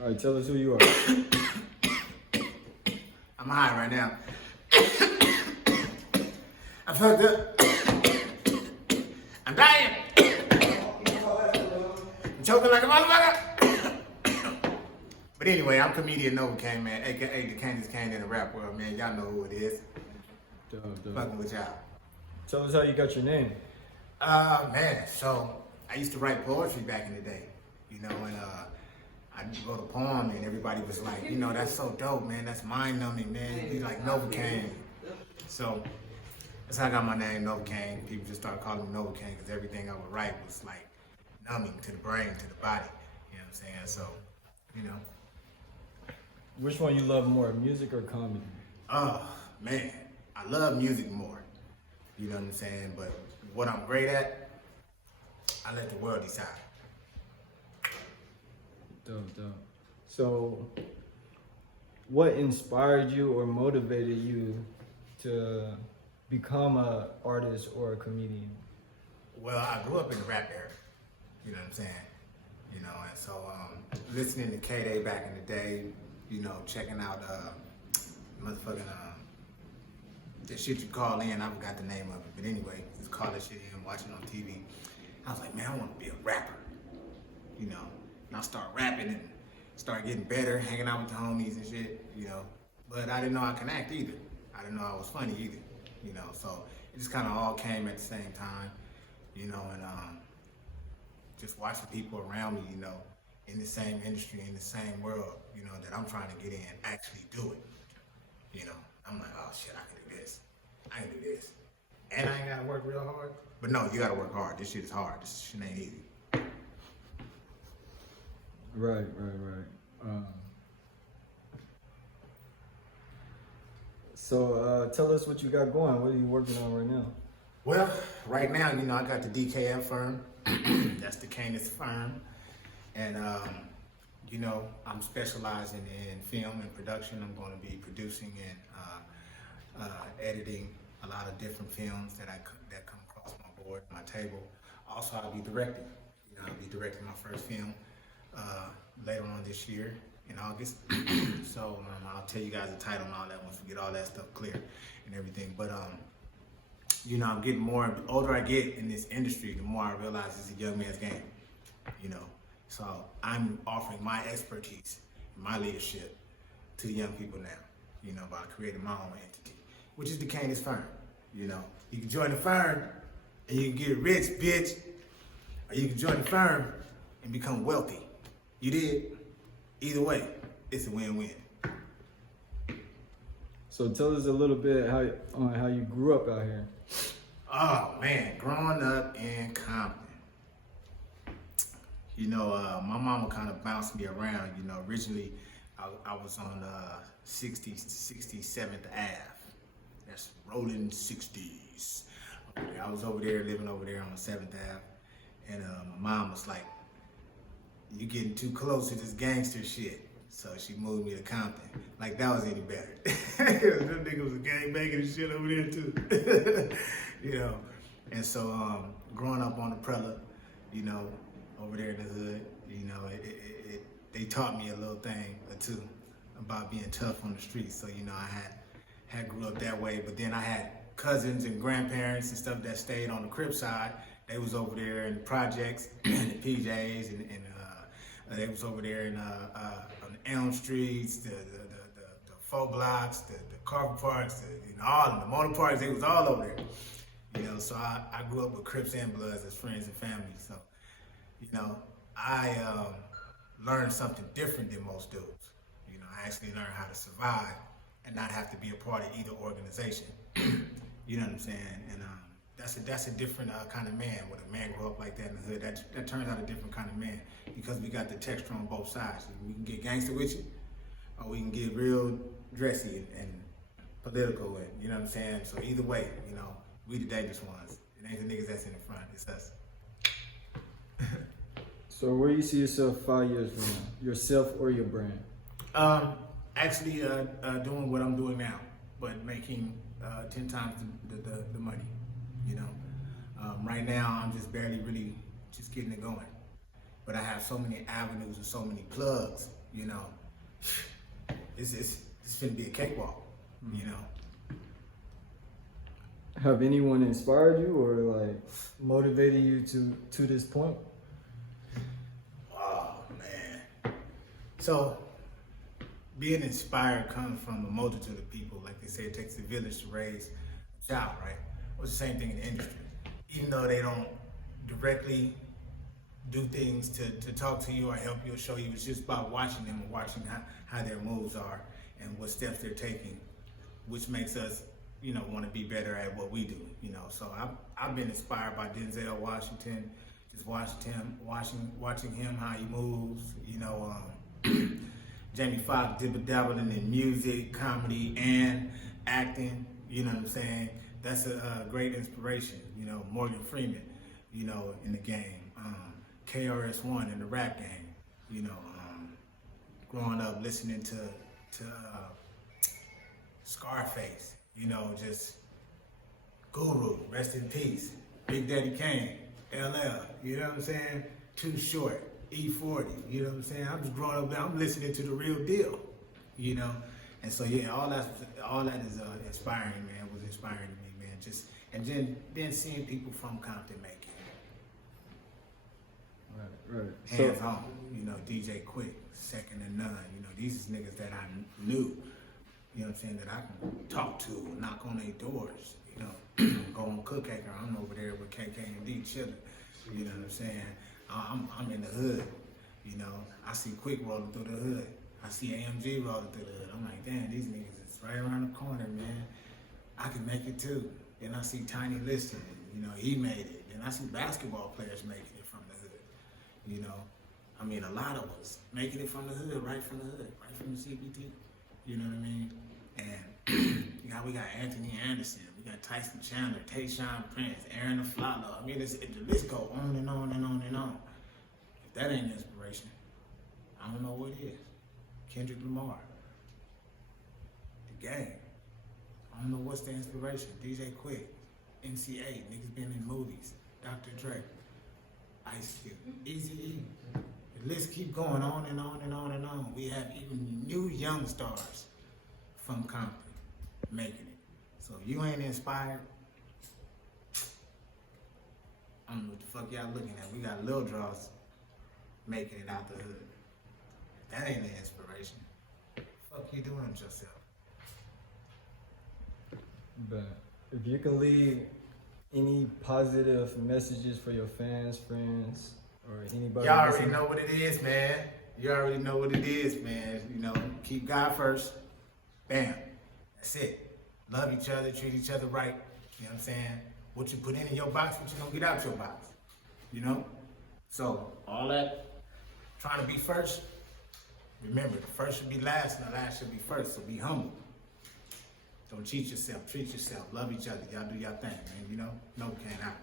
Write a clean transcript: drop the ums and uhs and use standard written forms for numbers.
All right, tell us who you are. I'm high right now. I'm fucked up. I'm dying. I'm choking like a motherfucker. But anyway, I'm comedian Novakane, man, aka the Candice Kane in the rap world, man. Y'all know who it is. Fucking with y'all. Tell us how you got your name. Man, so I used to write poetry back in the day, you know, and I wrote a poem and everybody was like, you know, that's so dope, man. That's mind numbing, man. You like Novakane. So that's how I got my name, Novakane. People just started calling me Novakane because everything I would write was like numbing to the brain, to the body. You know what I'm saying? So, you know. Which one you love more, music or comedy? Oh, man. I love music more. You know what I'm saying? But what I'm great at, I let the world decide. Dope. So, what inspired you or motivated you to become an artist or a comedian? Well, I grew up in the rap era. You know what I'm saying? You know, and so listening to K-Day back in the day, you know, checking out motherfucking the shit you call in, I forgot the name of it, but anyway, just call that shit in, watching on TV. I was like, man, I want to be a rapper, you know. And I start rapping and start getting better, hanging out with the homies and shit, you know. But I didn't know I can act either. I didn't know I was funny either, you know. So it just kind of all came at the same time, you know, and just watching people around me, you know, in the same industry, in the same world, you know, that I'm trying to get in, actually do it, you know. I'm like, oh shit, I can do this. I can do this. And I ain't gotta work real hard. But no, you gotta work hard. This shit is hard. This shit ain't easy. Right. So tell us what you got going. What are you working on right now? Well, right now, you know, I got the DKF firm. That's the Candice firm. And, you know, I'm specializing in film and production. I'm going to be producing and editing a lot of different films that come across my board, my table. Also, I'll be directing. You know, I'll be directing my first film later on this year in August. So I'll tell you guys the title and all that once we get all that stuff clear and everything. But you know, I'm getting more. The older I get in this industry, the more I realize it's a young man's game. You know, so I'm offering my expertise, my leadership to the young people now. You know, by creating my own entity, which is the Candice firm. You know, you can join the firm and you can get rich, bitch, or you can join the firm and become wealthy. You did. Either way, it's a win-win. So tell us a little bit on how you grew up out here. Oh man, growing up in Compton, you know, my mama kind of bounced me around. You know, originally I was on 67th Ave. That's rolling 60s. I was over there, living over there on 7th Ave, and my mom was like, "You getting too close to this gangster shit." So she moved me to Compton. Like that was any better. Them niggas was gangbanging and shit over there too. You know. And so growing up on the Prella, you know, over there in the hood, you know, they taught me a little thing or two about being tough on the streets. So, you know, I had grew up that way, but then I had cousins and grandparents and stuff that stayed on the Crip side. They was over there in the projects and the PJs and they was over there in on the Elm Streets, the 4 blocks, the car parks, you know, all of the motor parks. They was all over there, you know. So I grew up with Crips and Bloods as friends and family. So, you know, I learned something different than most dudes. You know, I actually learned how to survive and not have to be a part of either organization. You know what I'm saying? And that's a different kind of man. When a man grow up like that in the hood, that turns out a different kind of man because we got the texture on both sides. We can get gangster with you, or we can get real dressy and political, and you know what I'm saying? So either way, you know, we the dangerous ones. It ain't the niggas that's in the front, it's us. So where you see yourself 5 years from now? Yourself or your brand? Actually, doing what I'm doing now, but making 10 times the money, you know. Right now, I'm just barely really just getting it going. But I have so many avenues and so many plugs you know, it's finna be a cakewalk, you know. Have anyone inspired you or like motivated you to this point? Oh man. So being inspired comes from a multitude of people. Like they say, it takes a village to raise a child, right? Well, it's the same thing in the industry. Even though they don't directly do things to talk to you or help you or show you, it's just about watching them and watching how their moves are and what steps they're taking, which makes us, you know, want to be better at what we do, you know. So I've been inspired by Denzel Washington, just watching him how he moves, you know. Jamie Foxx dabbling in music, comedy, and acting, you know what I'm saying? That's a great inspiration, you know. Morgan Freeman, you know, in the game. KRS-One in the rap game, you know. Growing up listening to Scarface, you know, just Guru, rest in peace. Big Daddy Kane, LL, you know what I'm saying? Too Short, E40, you know what I'm saying? I'm just growing up there, I'm listening to the real deal, you know? And so yeah, all that is inspiring, man, was inspiring to me, man. Just, and then seeing people from Compton make it. Right. Hands on, you know, DJ Quick, second to none, you know, these is niggas that I knew. You know what I'm saying, that I can talk to, knock on their doors, you know, go on Cookacre, I'm over there with KK and D chilling, you know what I'm saying, I'm in the hood, you know, I see Quick rolling through the hood, I see AMG rolling through the hood, I'm like, damn, these niggas is right around the corner, man, I can make it too. Then I see Tiny Liston, you know, he made it, then I see basketball players making it from the hood, you know, I mean, a lot of us making it from the hood, right from the CBT. You know what I mean? And we got Anthony Anderson, we got Tyson Chandler, Tayshaun Prince, Aaron Aflalo. I mean, the list go on and on and on and on. If that ain't inspiration, I don't know what is. Kendrick Lamar, The Game. I don't know what's the inspiration. DJ Quick, NCA, niggas been in movies. Dr. Dre, Ice Cube, Eazy-E. The list keep going on and on and on and on. We have even new young stars from Compton making it. So if you ain't inspired, I don't know what the fuck y'all looking at. We got Lil Draws making it out the hood. That ain't an inspiration. Fuck you doing with yourself? But if you can leave any positive messages for your fans, friends, or anybody. Y'all already know what it is, man. You already know what it is, man. You know, keep God first. Bam. That's it. Love each other, treat each other right. You know what I'm saying? What you put in your box, what you gonna get out your box. You know? So, all that trying to be first, remember, the first should be last and the last should be first. So be humble. Don't cheat yourself. Treat yourself. Love each other. Y'all do your thing, man. You know? Novakane out.